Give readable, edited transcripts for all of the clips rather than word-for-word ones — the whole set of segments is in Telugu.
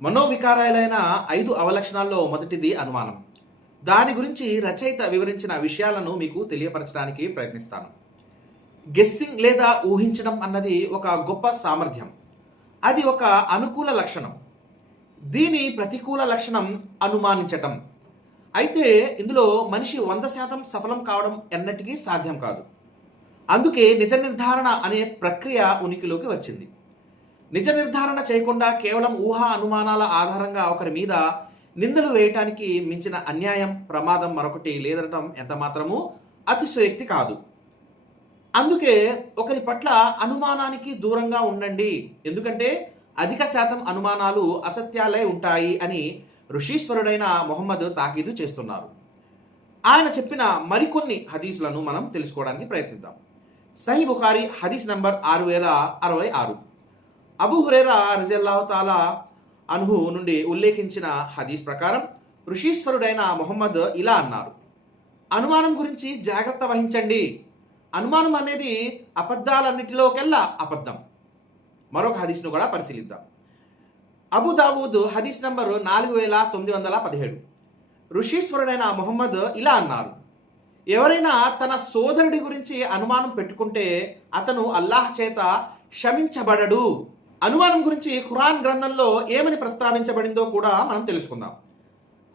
మనోవికారాలైన 5 అవలక్షణాల్లో మొదటిది అనుమానం. దాని గురించి రచయిత వివరించిన విషయాలను మీకు తెలియపరచడానికి ప్రయత్నిస్తాను. గెస్సింగ్ లేదా ఊహించడం అన్నది ఒక గొప్ప సామర్థ్యం. అది ఒక అనుకూల లక్షణం. దీని ప్రతికూల లక్షణం అనుమానించటం. అయితే ఇందులో మనిషి 100% సఫలం కావడం ఎన్నటికీ సాధ్యం కాదు. అందుకే నిజ నిర్ధారణ అనే ప్రక్రియ ఉనికిలోకి వచ్చింది. నిజ నిర్ధారణ చేయకుండా కేవలం ఊహా అనుమానాల ఆధారంగా ఒకరి మీద నిందలు వేయటానికి మించిన అన్యాయం, ప్రమాదం మరొకటి లేదనటం ఎంత మాత్రమూ అతిశయోక్తి కాదు. అందుకే ఒకరి పట్ల అనుమానానికి దూరంగా ఉండండి, ఎందుకంటే అధిక శాతం అనుమానాలు అసత్యాలే ఉంటాయి అని ఋషీశ్వరుడైన మొహమ్మద్ తాకీదు చేస్తున్నారు. ఆయన చెప్పిన మరికొన్ని హదీసులను మనం తెలుసుకోవడానికి ప్రయత్నిద్దాం. సహీ బుఖారీ హదీస్ నంబర్ 6066. అబూ హురైరా రజియల్లాహు తాలా అన్హు నుండి ఉల్లేఖించిన హదీస్ ప్రకారం ఋషీశ్వరుడైన మొహమ్మద్ ఇలా అన్నారు: అనుమానం గురించి జాగ్రత్త వహించండి. అనుమానం అనేది అబద్ధాలన్నిటిలోకెల్లా అబద్ధం. మరొక హదీస్ను కూడా పరిశీలిద్దాం. అబూ దావూద్ హదీస్ నంబర్ 4917. ఋషీశ్వరుడైన మొహమ్మద్ ఇలా అన్నారు: ఎవరైనా తన సోదరుడి గురించి అనుమానం పెట్టుకుంటే అతను అల్లాహ్ చేత క్షమించబడడు. అనుమానం గురించి ఖురాన్ గ్రంథంలో ఏమని ప్రస్తావించబడిందో కూడా మనం తెలుసుకుందాం.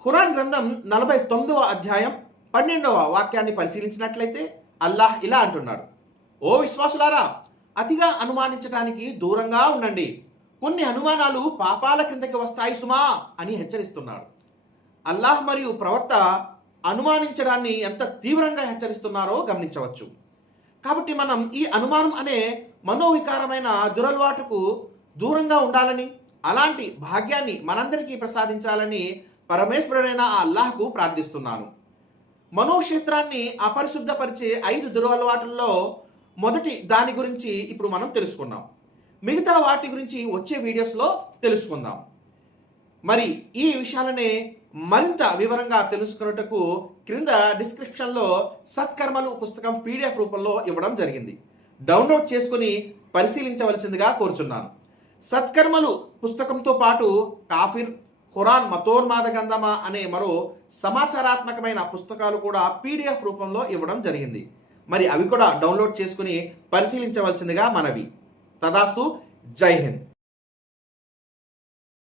ఖురాన్ గ్రంథం 49వ అధ్యాయం 12వ వాక్యాన్ని పరిశీలించినట్లయితే అల్లాహ్ ఇలా అంటున్నాడు: ఓ విశ్వాసులారా, అతిగా అనుమానించడానికి దూరంగా ఉండండి. కొన్ని అనుమానాలు పాపాల క్రిందకి వస్తాయి సుమా అని హెచ్చరిస్తున్నాడు. అల్లాహ్ మరియు ప్రవక్త అనుమానించడాన్ని ఎంత తీవ్రంగా హెచ్చరిస్తున్నారో గమనించవచ్చు. కాబట్టి మనం ఈ అనుమానం అనే మనోవికారమైన దురలవాటుకు దూరంగా ఉండాలని, అలాంటి భాగ్యాన్ని మనందరికీ ప్రసాదించాలని పరమేశ్వరుడైన ఆ అల్లాహ్కు ప్రార్థిస్తున్నాను. మనోక్షేత్రాన్ని అపరిశుద్ధపరిచే 5 దురలవాటుల్లో మొదటి దాని గురించి ఇప్పుడు మనం తెలుసుకున్నాం. మిగతా వాటి గురించి వచ్చే వీడియోస్లో తెలుసుకుందాం. మరి ఈ విషయాలనే మరింత వివరంగా తెలుసుకున్నట్టుకు క్రింద డిస్క్రిప్షన్లో సత్కర్మలు పుస్తకం PDF రూపంలో ఇవ్వడం జరిగింది. డౌన్లోడ్ చేసుకుని పరిశీలించవలసిందిగా కోరుచున్నాను. సత్కర్మలు పుస్తకంతో పాటు కాఫిర్, ఖురాన్ మతోన్మాద గ్రంథమా అనే మరో సమాచారాత్మకమైన పుస్తకాలు కూడా PDF రూపంలో ఇవ్వడం జరిగింది. మరి అవి కూడా డౌన్లోడ్ చేసుకుని పరిశీలించవలసిందిగా మనవి. తదాస్తు. జై హింద్.